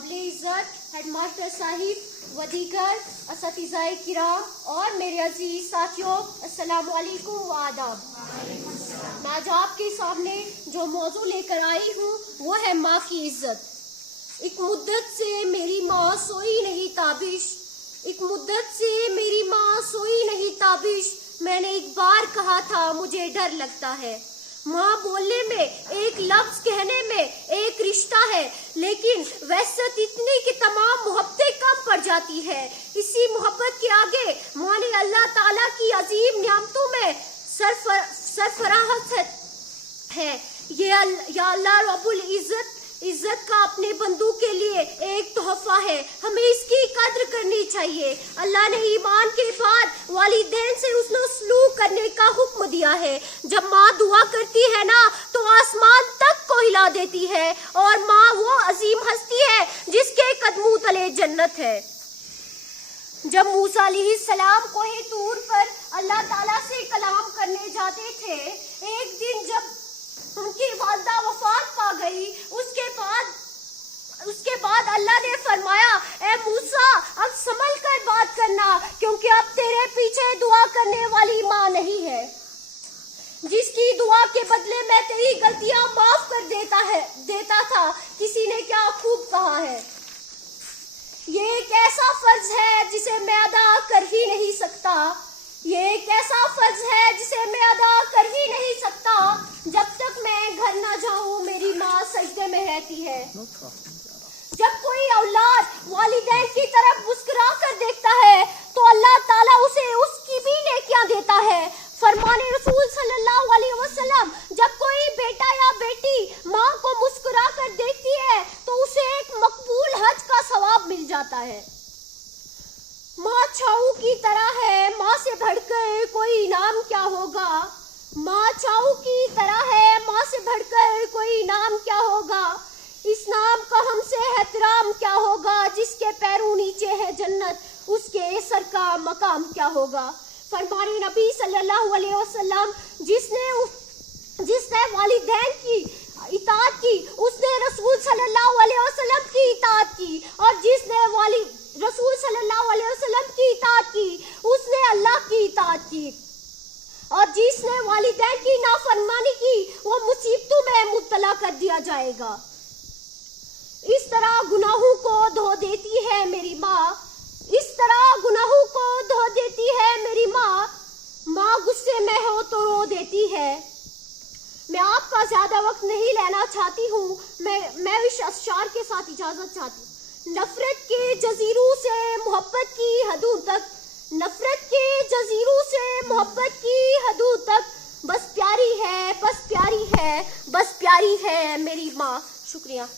काबिल इज़्ज़त head master Sahib व दीगर असतिज़ाए किराम और मेरे अजीज साथियों, अस्सलामु अलैकुम व आदाब। मैं आज आपके सामने जो मौजू लेकर आई हूँ वो है माँ की इज्जत। एक मुद्दत से मेरी माँ सोई नहीं ताबिश, एक मुद्दत से मेरी माँ सोई नहीं ताबिश। मैंने एक बार कहा था मुझे डर लगता है। माँ बोलने में, एक लफ्ज कहने में एक रिश्ता है, लेकिन वहशत इतनी कि तमाम मोहब्बतें कम पड़ जाती है। इसी मोहब्बत के आगे माँ ने अल्लाह ताला की अजीम नियामतों में सरफराहत है। या अल्लाह रब्बुल इज्जत का अपने बंदू के लिए एक तोहफा है, हमें इसकी कद्र करनी चाहिए। अल्लाह ने ईमान के बाद वालिदैन से उसने सलूक करने का हुक्म दिया है। जब माँ दुआ करती है ना तो आसमान तक को हिला देती है, और माँ वो अजीम हस्ती है जिसके कदमों तले जन्नत है। जब मूसा अलैहिस्सलाम कोहे तूर पर अल्लाह ताला से कलाम करने जाते थे, एक दिन जब उनकी वालिदा वफात पा गई, उसके बाद अल्लाह ने फरमाया, ए मूसा अब संभल कर बात करना, क्योंकि अब तेरे पीछे दुआ करने वाली माँ नहीं है, जिसकी दुआ के बदले में तेरी गलतियां माफ कर देता था। किसी ने क्या खूब कहा है, ये एक ऐसा फर्ज है जिसे मैं अदा कर ही नहीं सकता, ये एक ऐसा फर्ज है जिसे मैं अदा कर ही नहीं सकता। जब तक मैं घर न जाऊं मेरी माँ सजदे में रहती है। जब कोई औलाद वालिदैन की तरफ मुस्कुरा कर देखता है तो अल्लाह ताला उसे उसकी भी नेकियां देता है। फरमाने रसूल सल्लल्लाहु अलैहि वसल्लम, जब कोई बेटा या बेटी माँ को मुस्कुरा कर देखती है तो उसे एक मकबूल हज का सवाब मिल जाता है। माँ छाऊ की तरह है, माँ से बढ़कर कोई इनाम क्या होगा। माँ छाऊ की तरह है, माँ से बढ़कर कोई इनाम क्या होगा। इस नाम का हमसे एहतराम क्या होगा, जिसके पैरों नीचे है जन्नत उसके सर का मकाम क्या होगा। फरमाने नबी सल्लल्लाहु अलैहि वसल्लम, जिसने वालिदैन की इताअत की उसने रसूल सल्लल्लाहु अलैहि वसल्लम की इताअत की, और जिसने रसूल सल्लल्लाहु अलैहि वसल्लम की इताअत की उसने अल्लाह की इताअत की, और जिसने वालिदैन की नाफरमानी की वो मुसीबतों में मुब्तला कर दिया जाएगा। इस तरह गुनाहों को धो देती है मेरी माँ, इस तरह गुनाहों को धो देती है मेरी माँ। माँ गुस्से में हो तो रो देती है। मैं आपका ज्यादा वक्त नहीं लेना चाहती हूँ, मैं इस अशआर के साथ इजाजत चाहती हूँ। नफरत के जजीरों से मोहब्बत की हदों तक, नफरत के जजीरों से मोहब्बत की हदों तक, बस प्यारी है, बस प्यारी है, बस प्यारी है मेरी माँ। शुक्रिया।